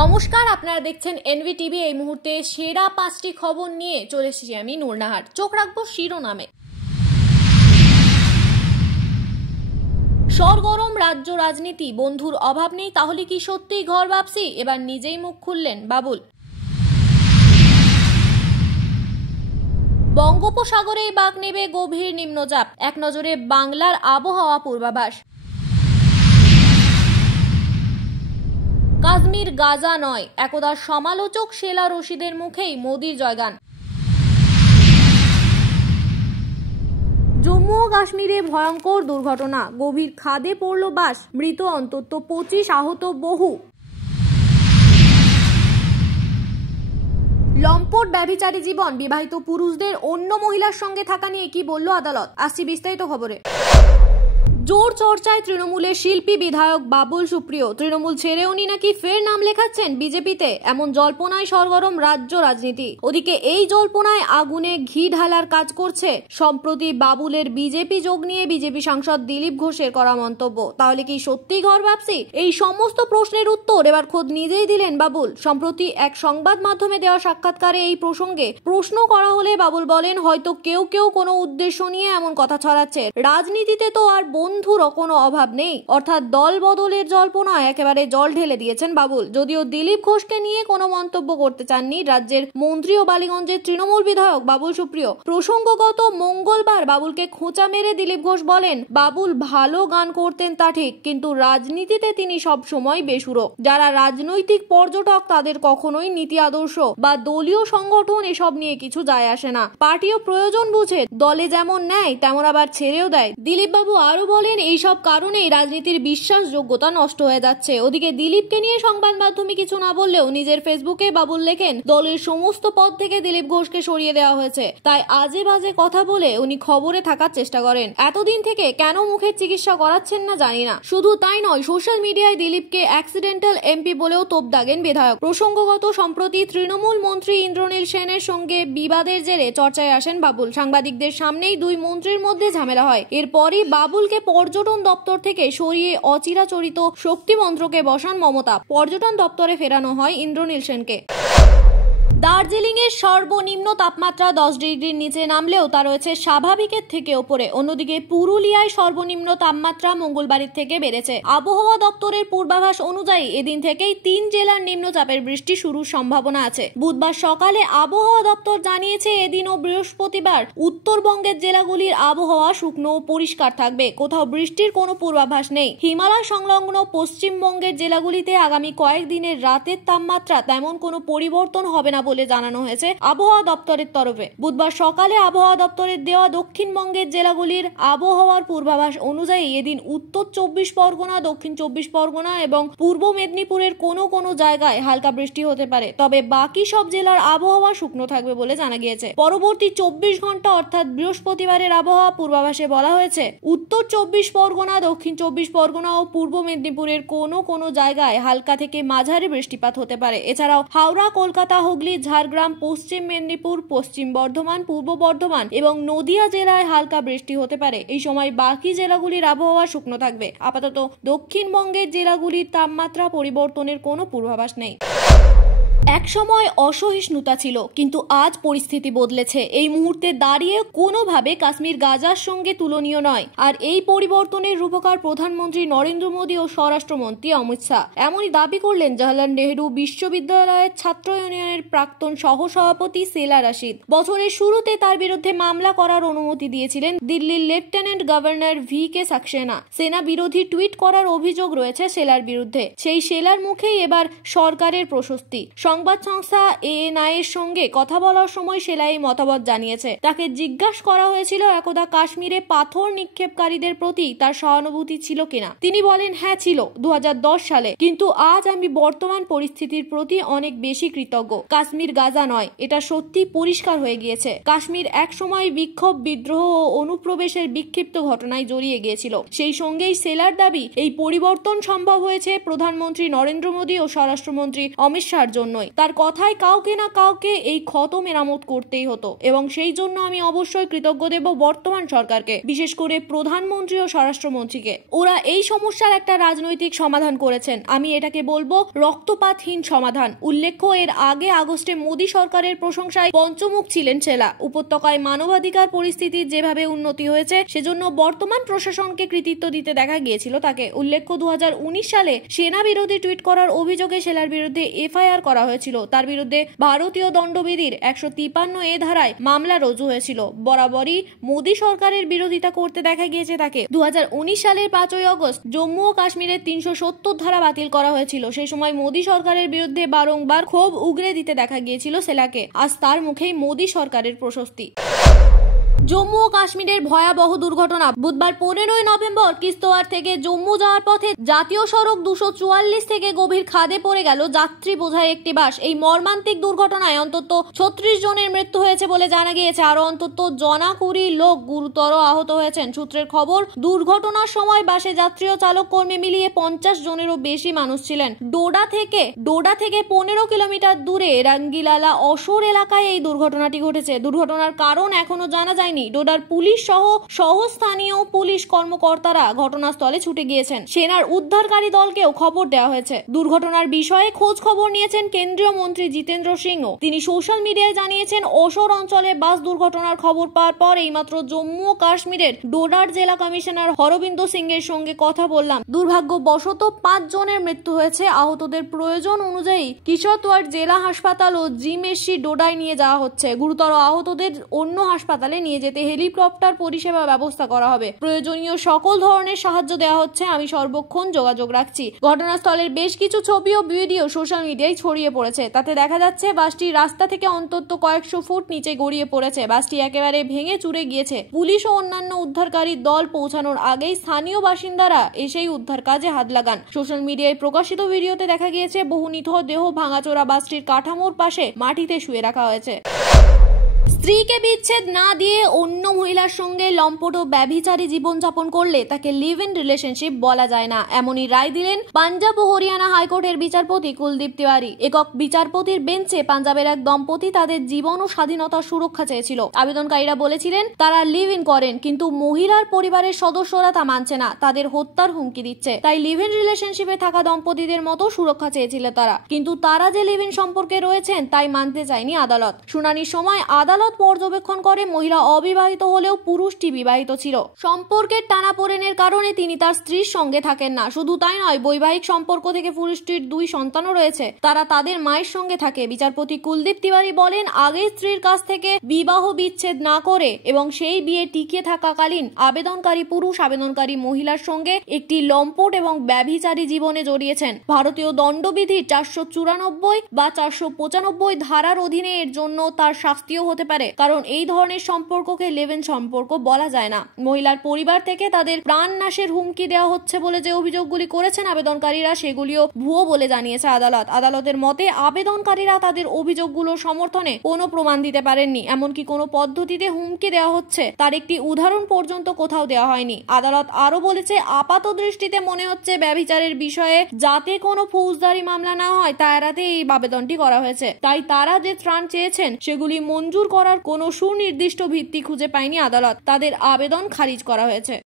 নমস্কার, আপনারা দেখছেন এনভিটিভি। এই মুহূর্তে সেরা 5টি খবর নিয়ে চলে এসেছি আমি নূরনাহার। চোখ রাখবো শিরোনামে। সরগরম রাজ্য রাজনীতি, বন্ধুর অভাব নেই, তাহলে কি সত্যিই ঘর ভাবছি? এবার নিজেই মুখ খুললেন বাবুল। বঙ্গোপসাগরে বাঁক নেবে গভীর নিম্নচাপ, এক নজরে বাংলার আবহাওয়া পূর্বাভাস। কাশ্মীর গাজা নয়, একদা সমালোচক শেলা রশিদের মুখেই মোদির জয়গান। জম্মু ও কাশ্মীরে ভয়ঙ্কর দুর্ঘটনা, গভীর খাদে পড়ল বাস, মৃত অন্তত 25, আহত বহু। লম্পট ব্যভিচারী জীবন, বিবাহিত পুরুষদের অন্য মহিলার সঙ্গে থাকা নিয়ে কি বলল আদালত, আসছি বিস্তারিত খবরে। জোর চর্চায় তৃণমূলের শিল্পী বিধায়ক বাবুল সুপ্রিয়। তৃণমূল ছেড়ে উনি নাকি ফের নাম লেখাচ্ছেন বিজেপিতে, এমন জল্পনায় সরগরম রাজ্য রাজনীতি। ওদিকে এই জল্পনায় আগুনে ঘি ঢালার কাজ করছে সম্প্রতি বাবুলের বিজেপি যোগ নিয়ে বিজেপি সাংসদ দিলীপ ঘোষের করা মন্তব্য। তাহলে কি সত্যি ঘর ভাবছি? এই সমস্ত প্রশ্নের উত্তর এবার খোদ নিজেই দিলেন বাবুল। সম্প্রতি এক সংবাদ মাধ্যমে দেওয়া সাক্ষাৎকারে এই প্রসঙ্গে প্রশ্ন করা হলে বাবুল বলেন, হয়তো কেউ কেউ কোনো উদ্দেশ্য নিয়ে এমন কথা ছড়াচ্ছে। রাজনীতিতে তো আর বন্ধুর কোনো অভাব নেই, অর্থাৎ দল বদলের জল্পনায় একেবারে জল ঢেলে দিয়েছেন বাবুল। যদিও দিলীপ ঘোষকে নিয়ে কোনো মন্তব্য করতে চাননি রাজ্যের মন্ত্রী ও বালিগঞ্জের তৃণমূল বিধায়ক বাবুল সুপ্রিয়। প্রসঙ্গগত মঙ্গলবার বাবুলকে খোঁচা মেরে দিলীপ ঘোষ বলেন, বাবুল ভালো গান করতেন তা ঠিক, কিন্তু রাজনীতিতে তিনি সব সময় বেসুরো। যারা রাজনৈতিক পর্যটক তাদের কখনোই নীতি আদর্শ বা দলীয় সংগঠন এসব নিয়ে কিছু যায় আসে না। পার্টিও প্রয়োজন বুঝে দলে যেমন নেয় তেমন আবার ছেড়েও দেয়। দিলীপ বাবু আরো বলেন, এইসব কারণেই রাজনীতির বিশ্বাসযোগ্যতা নষ্ট হয়ে যাচ্ছে। ওদিকে দিলীপকে নিয়ে সংবাদ মাধ্যমে কিছু না বললেও নিজের ফেসবুকে বাবুল লেখেন, দলের সমস্ত পদ থেকে দিলীপ ঘোষকে সরিয়ে দেওয়া হয়েছে, তাই আজে বাজে কথা বলে উনি খবরে থাকার চেষ্টা করেন। এতদিন থেকে কেন মুখের চিকিৎসা করাচ্ছেন না জানি না। শুধু তাই নয়, সোশ্যাল মিডিয়ায় দিলীপকে অ্যাক্সিডেন্টাল এমপি বলেও তোপ দাগেন বিধায়ক। প্রসঙ্গগত সম্প্রতি তৃণমূল মন্ত্রী ইন্দ্রনীল সেনের সঙ্গে বিবাদের জেরে চর্চায় আসেন বাবুল। সাংবাদিকদের সামনেই দুই মন্ত্রীর মধ্যে ঝামেলা হয়। এরপরই বাবুলকে পর্যটন দপ্তর থেকে সরিয়ে অচিরাচরিত শক্তি মন্ত্রকে বসান মমতা। পর্যটন দপ্তরে ফেরানো হয় ইন্দ্রনীল সেনকে। দার্জিলিং এর সর্বনিম্ন তাপমাত্রা 10 ডিগ্রির নিচে নামলেও তা রয়েছে স্বাভাবিকের থেকে ওপরে। অন্যদিকে পুরুলিয়ায় সর্বনিম্ন তাপমাত্রা মঙ্গলবারের থেকে বেড়েছে। আবহাওয়া দপ্তরের পূর্বাভাস অনুযায়ী এদিন থেকেই 3 জেলার নিম্নচাপের বৃষ্টি শুরুর সম্ভাবনা আছে। বুধবার সকালে আবহাওয়া দপ্তর জানিয়েছে, এদিন ও বৃহস্পতিবার উত্তরবঙ্গের জেলাগুলির আবহাওয়া শুকনো ও পরিষ্কার থাকবে, কোথাও বৃষ্টির কোনো পূর্বাভাস নেই। হিমালয় সংলগ্ন পশ্চিমবঙ্গের জেলাগুলিতে আগামী কয়েকদিনের রাতের তাপমাত্রা তেমন কোনো পরিবর্তন হবে না বলে জানানো হয়েছে আবহাওয়া দপ্তরের তরফে। বুধবার সকালে আবহাওয়া দপ্তরের দেওয়া দক্ষিণবঙ্গের জেলাগুলির আবহাওয়ার পূর্বাভাস অনুযায়ী এদিন উত্তর 24 পরগনা, দক্ষিণ 24 পরগনা এবং পূর্ব মেদিনীপুরের কোনো কোনো জায়গায় হালকা বৃষ্টি হতে পারে, তবে বাকি সব জেলার আবহাওয়া শুকনো থাকবে বলে জানা গিয়েছে। পরবর্তী 24 ঘন্টা অর্থাৎ বৃহস্পতিবারের আবহাওয়া পূর্বাভাসে বলা হয়েছে, উত্তর 24 পরগনা, দক্ষিণ 24 পরগনা ও পূর্ব মেদিনীপুরের কোনো কোনো জায়গায় হালকা থেকে মাঝারি বৃষ্টিপাত হতে পারে। এছাড়াও হাওড়া, কলকাতা, হুগলি, ঝাড়গ্রাম, পশ্চিম মেদিনীপুর, পশ্চিম বর্ধমান, পূর্ব বর্ধমান এবং নদিয়া জেলায় হালকা বৃষ্টি হতে পারে। এই সময় বাকি জেলাগুলির আবহাওয়া শুকনো থাকবে। আপাতত দক্ষিণবঙ্গের জেলাগুলির তাপমাত্রা পরিবর্তনের কোনো পূর্বাভাস নেই। এক সময় অসহিষ্ণুতা ছিল, কিন্তু আজ পরিস্থিতি বদলেছে। এই মুহূর্তে দাঁড়িয়ে কোনোভাবে কাশ্মীর গাজার সঙ্গে তুলনীয় নয়। আর এই পরিবর্তনের রূপকার প্রধানমন্ত্রী নরেন্দ্র মোদী ও স্বরাষ্ট্রমন্ত্রী অমিত শাহ। এমনই দাবি করলেন জওহরলাল নেহরু বিশ্ববিদ্যালয়ের ছাত্র ইউনিয়নের প্রাক্তন সহসভাপতি শেলা রশিদ। বছরের শুরুতে তার বিরুদ্ধে মামলা করার অনুমতি দিয়েছিলেন দিল্লির লেফটেন্যান্ট গভর্নর ভি.কে. সাক্সেনা। সেনা বিরোধী টুইট করার অভিযোগ রয়েছে শেলার বিরুদ্ধে। সেই শেলার মুখেই এবার সরকারের প্রশস্তি। সংবাদ সংস্থা এএনআই এর সঙ্গে কথা বলার সময় শেলা এই মতামত জানিয়েছে। তাকে জিজ্ঞাসা করা হয়েছিল, একদা কাশ্মীরে পাথর নিক্ষেপকারীদের প্রতি তার সহানুভূতি ছিল কিনা। তিনি বলেন, হ্যাঁ ছিল 2010 সালে, কিন্তু আজ আমি বর্তমান পরিস্থিতির প্রতি অনেক বেশি কৃতজ্ঞ। কাশ্মীর গাজা নয়, এটা সত্যি পরিষ্কার হয়ে গিয়েছে। কাশ্মীর এক সময় বিক্ষোভ, বিদ্রোহ ও অনুপ্রবেশের বিক্ষিপ্ত ঘটনায় জড়িয়ে গিয়েছিল। সেই সঙ্গেই শেলার দাবি, এই পরিবর্তন সম্ভব হয়েছে প্রধানমন্ত্রী নরেন্দ্র মোদী ও স্বরাষ্ট্রমন্ত্রী অমিত শাহর জন্যই। নয়, তার কথায় কাউকে না কাউকে এই ক্ষত মেরামত করতেই হতো এবং সেই জন্য আমি অবশ্যই কৃতজ্ঞ দেব বর্তমান সরকারকে, বিশেষ করে প্রধানমন্ত্রী ও স্বরাষ্ট্রমন্ত্রীকে। ওরা এই সমস্যার একটা রাজনৈতিক সমাধান করেছেন। আমি এটাকে বলবো রক্তপাতহীন সমাধান। উল্লেখ্য, এর আগে আগস্টে মোদী সরকারের প্রশংসায় পঞ্চমুখ ছিলেন শেলা। উপত্যকায় মানবাধিকার পরিস্থিতির যেভাবে উন্নতি হয়েছে সেজন্য বর্তমান প্রশাসনকে কৃতিত্ব দিতে দেখা গিয়েছিল তাকে। উল্লেখ্য, 2019 সালে সেনা বিরোধী টুইট করার অভিযোগে শেলার বিরুদ্ধে এফআইআর করা হয়েছিল। তার বিরুদ্ধে ভারতীয় দণ্ডবিধির 153A ধারায় মামলা রুজু হয়েছিল। বরাবরই মোদী সরকারের বিরোধিতা করতে দেখা গিয়েছে তাকে। 2019 সালের 5ই আগস্ট জম্মু ও কাশ্মীরের 370 ধারা বাতিল করা হয়েছিল। সেই সময় মোদী সরকারের বিরুদ্ধে বারংবার ক্ষোভ উগরে দিতে দেখা গিয়েছিল শেলাকে। আজ তার মুখেই মোদী সরকারের প্রশস্তি। জম্মু ও কাশ্মীরের ভয়াবহ দুর্ঘটনা। বুধবার 15ই নভেম্বর কিস্তোয়ার থেকে জম্মু যাওয়ার পথে জাতীয় সড়ক 244 থেকে গভীর খাদে পড়ে গেল যাত্রী বোঝাই একটি বাস। এই মর্মান্তিক দুর্ঘটনায় অন্তত 36 জনের মৃত্যু হয়েছে বলে জানা গিয়েছে। আরো অন্তত 20 লোক গুরুতর আহত হয়েছেন। সূত্রের খবর, দুর্ঘটনার সময় বাসে যাত্রী ও চালক কর্মী মিলিয়ে 50 জনেরও বেশি মানুষ ছিলেন। ডোডা থেকে 15 কিলোমিটার দূরে রাঙ্গিলালা অসর এলাকায় এই দুর্ঘটনাটি ঘটেছে। দুর্ঘটনার কারণ এখনো জানা যায়নি। ডোডার পুলিশ সহ স্থানীয় পুলিশ কর্মকর্তারা ঘটনাস্থলে ছুটে গিয়েছেন। সেনার উদ্ধারকারী দলকেও খবর দেওয়া হয়েছে। দুর্ঘটনার বিষয়ে খোঁজ খবর নিয়েছেন কেন্দ্রীয় মন্ত্রী জিতেন্দ্র সিংহ। তিনি সোশ্যাল মিডিয়ায় জানিয়েছেন, অসর অঞ্চলে বাস দুর্ঘটনার খবর পাওয়ার পর এইমাত্র জম্মু ও কাশ্মীরের ডোডার জেলা কমিশনার হরবিন্দ সিং এর সঙ্গে কথা বললাম। দুর্ভাগ্যবশত 5 জনের মৃত্যু হয়েছে। আহতদের প্রয়োজন অনুযায়ী কিশতওয়াড় জেলা হাসপাতাল ও জিমেসি ডোডায় নিয়ে যাওয়া হচ্ছে। গুরুতর আহতদের অন্য হাসপাতালে নিয়ে যেতে হেলিকপ্টার পরিষেবা ব্যবস্থা করা হবে। প্রয়োজনীয় সকল ধরনের সাহায্য দেওয়া হচ্ছে। আমি সর্বক্ষণ যোগাযোগ রাখছি। ঘটনাস্থলের বেশ কিছু ছবি ও ভিডিও সোশ্যাল মিডিয়ায় ছড়িয়ে পড়েছে। তাতে দেখা যাচ্ছে বাসটি রাস্তা থেকে অন্তত কয়েকশো ফুট নিচে গড়িয়ে পড়েছে। বাসটি একেবারে ভেঙে চুরে গিয়েছে। পুলিশ ও অন্যান্য উদ্ধারকারী দল পৌঁছানোর আগেই স্থানীয় বাসিন্দারা এসেই উদ্ধার কাজে হাত লাগান। সোশ্যাল মিডিয়ায় প্রকাশিত ভিডিওতে দেখা গিয়েছে বহু নিথর দেহ ভাঙাচোরা বাসটির কাঠামোর পাশে মাটিতে শুয়ে রাখা হয়েছে। স্ত্রীকে বিচ্ছেদ না দিয়ে অন্য মহিলার সঙ্গে লম্পট ও ব্যভিচারী জীবনযাপন করলে তাকে লিভ ইন রিলেশনশিপ বলা যায় না, এমনই রায় দিলেন পাঞ্জাব ও হরিয়ানা হাইকোর্টের বিচারপতি কুলদীপ তিওয়ারি। একক বিচারপতির বেঞ্চে পাঞ্জাবের এক দম্পতি তাদের জীবন ও স্বাধীনতার সুরক্ষা চেয়েছিল। আবেদনকারীরা বলেছিলেন তারা লিভ ইন করেন, কিন্তু মহিলার পরিবারের সদস্যরা তা মানছে না, তাদের হত্যার হুমকি দিচ্ছে। তাই লিভ ইন রিলেশনশিপে থাকা দম্পতিদের মতো সুরক্ষা চেয়েছিল তারা। কিন্তু তারা যে লিভ ইন সম্পর্কে রয়েছেন তাই মানতে চায়নি আদালত। শুনানির সময় আদালত পর্যবেক্ষণ করে মহিলা অবিবাহিত হলেও পুরুষটি বিবাহিত ছিল। সম্পর্কের টানাপোড়েনের কারণে তিনি তার স্ত্রীর সঙ্গে থাকেন না। শুধু তাই নয়, বৈবাহিক সম্পর্ক থেকে পুরুষটির 2 সন্তানও রয়েছে, তারা তাদের মায়ের সঙ্গে থাকে। বিচারপতি কুলদীপ তিওয়ারি বলেন, আগে স্ত্রীর কাছ থেকে বিবাহ বিচ্ছেদ না করে এবং সেই বিয়ে টিকে থাকাকালীন আবেদনকারী পুরুষ আবেদনকারী মহিলার সঙ্গে একটি লম্পট এবং ব্যভিচারী জীবনে জড়িয়েছেন। ভারতীয় দণ্ডবিধির 494 বা 495 ধারার অধীনে এর জন্য তার শাস্তিও হতে পারে, কারণ এই ধরনের সম্পর্ককে লিভ ইন সম্পর্ক বলা যায় না। মহিলার পরিবার থেকে তাদের প্রাণ নাশের হুমকি দেওয়া হচ্ছে বলে যে অভিযোগগুলি করেছেন আবেদনকারীরা, সেগুলিও ভুয়ো বলে জানিয়েছে আদালত। আদালতের মতে আবেদনকারীরা তাদের অভিযোগগুলোর সমর্থনে কোনো প্রমাণ দিতে পারেননি। এমনকি কোনো পদ্ধতিতে হুমকি দেওয়া হচ্ছে তার একটি উদাহরণ পর্যন্ত কোথাও দেওয়া হয়নি। আদালত আরো বলেছে, আপাত দৃষ্টিতে মনে হচ্ছে ব্যভিচারের বিষয়ে যাতে কোনো ফৌজদারি মামলা না হয় তা এড়াতে এই আবেদনটি করা হয়েছে। তাই তারা যে ত্রাণ চেয়েছেন সেগুলি মঞ্জুর করার কোনো সুনির্দিষ্ট ভিত্তি খুঁজে পায়নি আদালত। তাদের আবেদন খারিজ করা হয়েছে।